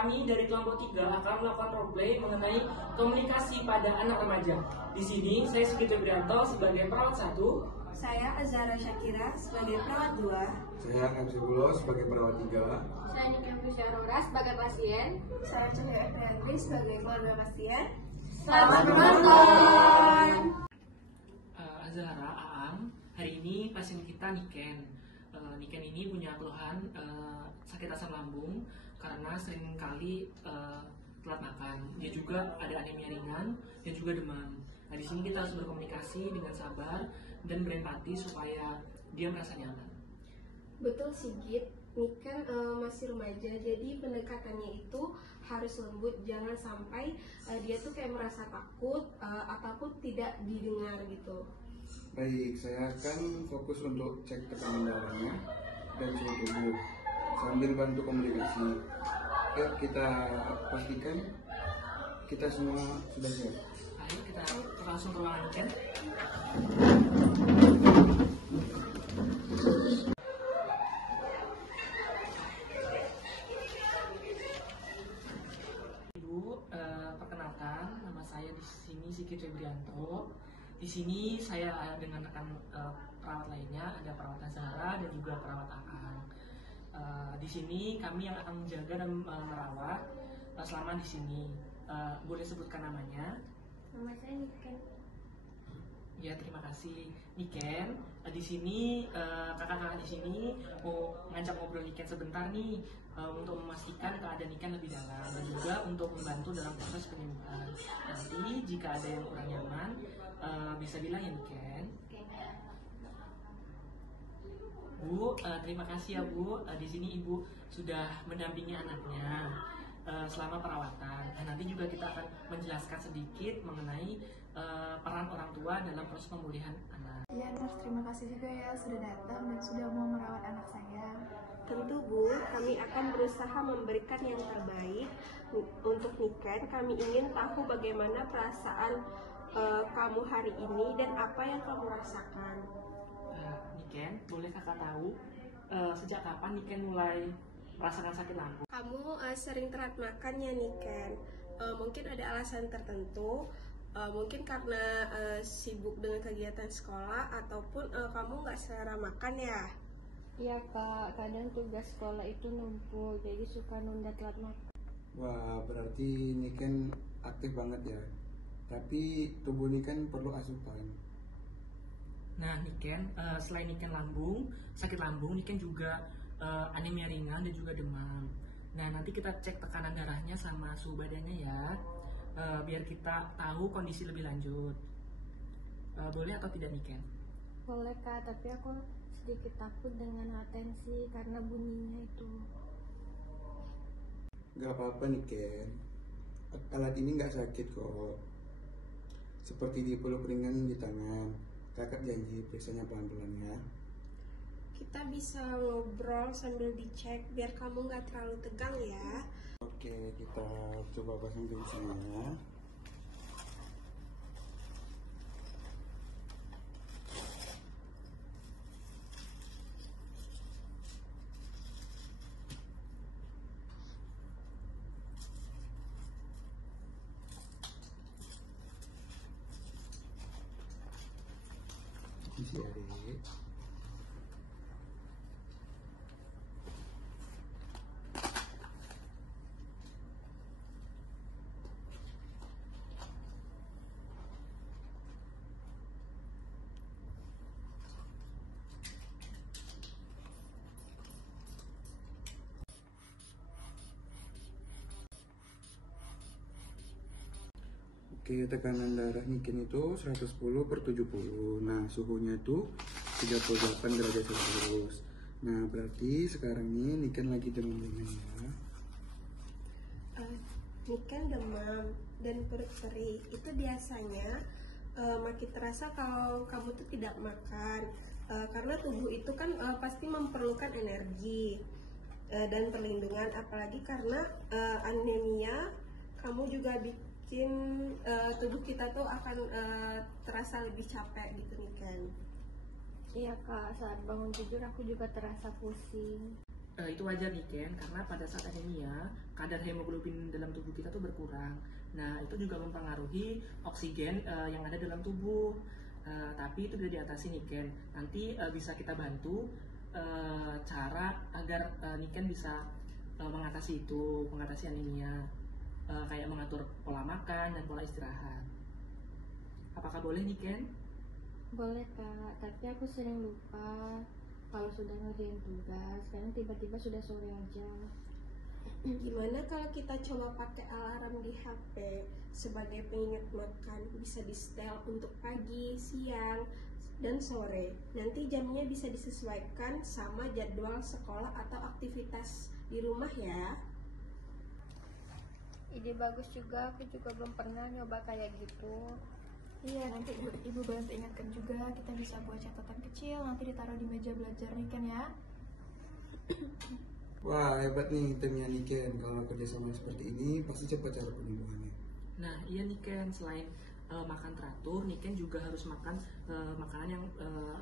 kami dari kelompok 3 akan melakukan roleplay mengenai komunikasi pada anak remaja. Di sini saya Sigit Febrianto sebagai perawat 1. Saya Azhara Syakira sebagai perawat 2. Saya MC Bulo sebagai perawat 3. Saya Nike Frisya Aurora sebagai pasien. Saya Cahaya Efriandri sebagai keluarga pasien. Selamat menonton. Azhara, Aang, hari ini pasien kita Niken. Niken ini punya keluhan sakit asam lambung karena sering kali telat makan. Dia juga ada anemia ringan dan juga demam. Nah, di sini kita harus berkomunikasi dengan sabar dan berempati supaya dia merasa nyaman. Betul Sigit, Niken masih remaja, jadi pendekatannya itu harus lembut, jangan sampai dia tuh kayak merasa takut ataupun tidak didengar gitu. Baik, saya akan fokus untuk cek tekanan darahnya dan suhu tubuh sambil bantu komunikasi. Yuk kita pastikan kita semua sudah siap. Ayo kita langsung ke ruangan Niken. Perkenalkan, nama saya di sini Sigit Febrianto. Di sini saya dengan rekan perawat lainnya, ada perawat Azhara dan juga perawat Aang. Di sini kami yang akan menjaga dan merawat selama di sini. Boleh sebutkan namanya? Nama saya Niken. Ya, terima kasih Niken. Di sini kakak-kakak di sini mau ngajak ngobrol Niken sebentar nih untuk memastikan keadaan Niken lebih dalam dan juga untuk membantu dalam proses penyembuhan. Nanti jika ada yang kurang nyaman bisa bilang ya Niken. Bu, terima kasih ya Bu. Di sini Ibu sudah mendampingi anaknya selama perawatan. Dan nanti juga kita akan menjelaskan sedikit mengenai peran orang tua dalam proses pemulihan anak. Iya Nurse, terima kasih juga ya sudah datang dan sudah mau merawat anak saya. Tentu Bu, kami akan berusaha memberikan yang terbaik untuk Niken. Kami ingin tahu bagaimana perasaan kamu hari ini dan apa yang kamu rasakan. Niken, boleh kakak tahu sejak kapan Niken mulai merasakan sakit lambung? Kamu sering telat makan ya Niken. Mungkin ada alasan tertentu. Mungkin karena sibuk dengan kegiatan sekolah ataupun kamu nggak selera makan ya. Iya Kak, kadang tugas sekolah itu numpuk, jadi suka nunda telat makan. Wah, berarti Niken aktif banget ya. Tapi tubuh Niken perlu asupan. Nah, Niken, selain Niken sakit lambung, Niken juga anemia ringan dan juga demam. Nah, nanti kita cek tekanan darahnya sama suhu badannya ya, biar kita tahu kondisi lebih lanjut. Boleh atau tidak Niken? Boleh Kak, tapi aku sedikit takut dengan atensi karena bunyinya itu. Gak apa-apa Niken. Alat ini gak sakit kok. Seperti dipeluk ringan di tangan. Kakak janji periksanya pelan-pelan ya. Kita bisa ngobrol sambil dicek biar kamu nggak terlalu tegang ya. Oke, kita coba pasang di sini ya. Isi adik. Oke, tekanan darah Niken itu 110/70. Nah, suhunya itu 38 derajat Celcius. Nah, berarti sekarang ini Niken lagi demam-demam ya. Niken demam dan perut perih. Itu biasanya makin terasa kalau kamu tuh tidak makan. Karena tubuh itu kan pasti memerlukan energi dan perlindungan. Apalagi karena anemia, kamu juga bikin tubuh kita tuh akan terasa lebih capek gitu nih kan. Iya Kak, saat bangun tidur aku juga terasa pusing. Itu wajar nih Ken, karena pada saat anemia kadar hemoglobin dalam tubuh kita tuh berkurang. Nah itu juga mempengaruhi oksigen yang ada dalam tubuh. Tapi itu bisa diatasi nih Ken. Nanti bisa kita bantu cara agar Niken bisa mengatasi anemia, kayak mengatur pola makan dan pola istirahat. Apakah boleh Niken? Boleh Kak, tapi aku sering lupa kalau sudah ngerjain tugas, kadang tiba-tiba sudah sore aja. Gimana kalau kita coba pakai alarm di HP sebagai pengingat makan? Bisa di setel untuk pagi, siang, dan sore. Nanti jamnya bisa disesuaikan sama jadwal sekolah atau aktivitas di rumah ya. Ide bagus juga, aku juga belum pernah nyoba kayak gitu. Iya, nanti ibu bantu ingatkan juga. Kita bisa buat catatan kecil, nanti ditaruh di meja belajar Niken ya. Wah, hebat nih timnya Niken. Kalau kerjasama seperti ini pasti cepat cara penyembuhannya. Nah iya Niken, selain makan teratur, Niken juga harus makan makanan yang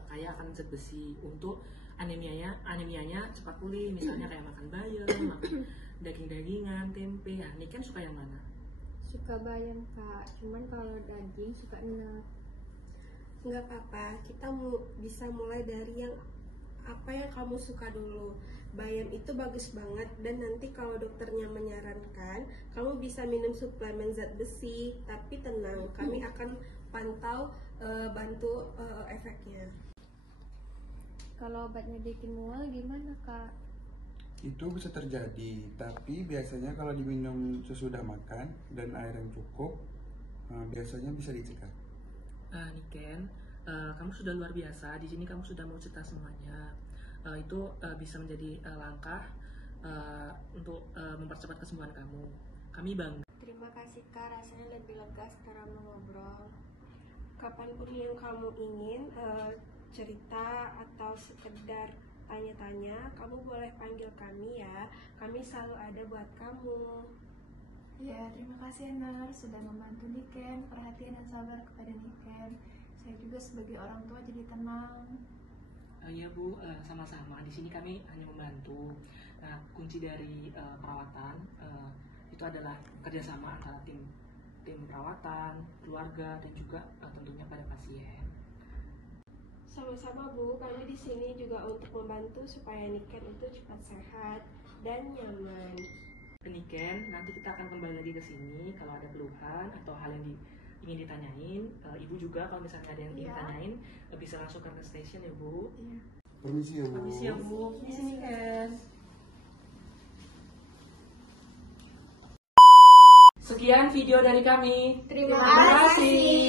kaya akan zat besi untuk anemianya cepat pulih. Misalnya kayak makan bayam, makan daging-dagingan, tempe. Nah Niken suka yang mana? Suka bayam Kak, cuman kalau daging suka enak. Nggak apa-apa, kita bisa mulai dari yang apa yang kamu suka dulu. Bayam itu bagus banget, dan nanti kalau dokternya menyarankan, kamu bisa minum suplemen zat besi. Tapi tenang, kami akan pantau bantu efeknya. Kalau obatnya bikin mual gimana Kak? Itu bisa terjadi, tapi biasanya kalau diminum sesudah makan dan air yang cukup, biasanya bisa dicegah. Niken, kamu sudah luar biasa. Di sini kamu sudah mau cerita semuanya. Itu bisa menjadi langkah untuk mempercepat kesembuhan kamu. Kami bangga. Terima kasih Kak, rasanya lebih lega sekarang mengobrol. Kapanpun yang kamu ingin cerita atau sekedar tanya-tanya, kamu boleh panggil kami ya. Kami selalu ada buat kamu. Iya, terima kasih Nar sudah membantu Niken, perhatian dan sabar kepada Niken. Saya juga sebagai orang tua jadi tenang. Iya Bu, sama-sama. Di sini kami hanya membantu. Nah, kunci dari perawatan itu adalah kerjasama antara tim perawatan, keluarga, dan juga tentunya pada pasien. Sama-sama Bu, kami di sini juga untuk membantu supaya Niken itu cepat sehat dan nyaman. Niken, nanti kita akan kembali lagi ke sini kalau ada keluhan atau hal yang ingin ditanyain. Ibu juga kalau misalnya ada yang ingin tanyain bisa langsung ke station ya Bu. Iya. Permisi ya Bu. Permisi ya Bu. Di sini Ken. Sekian video dari kami. Terima kasih.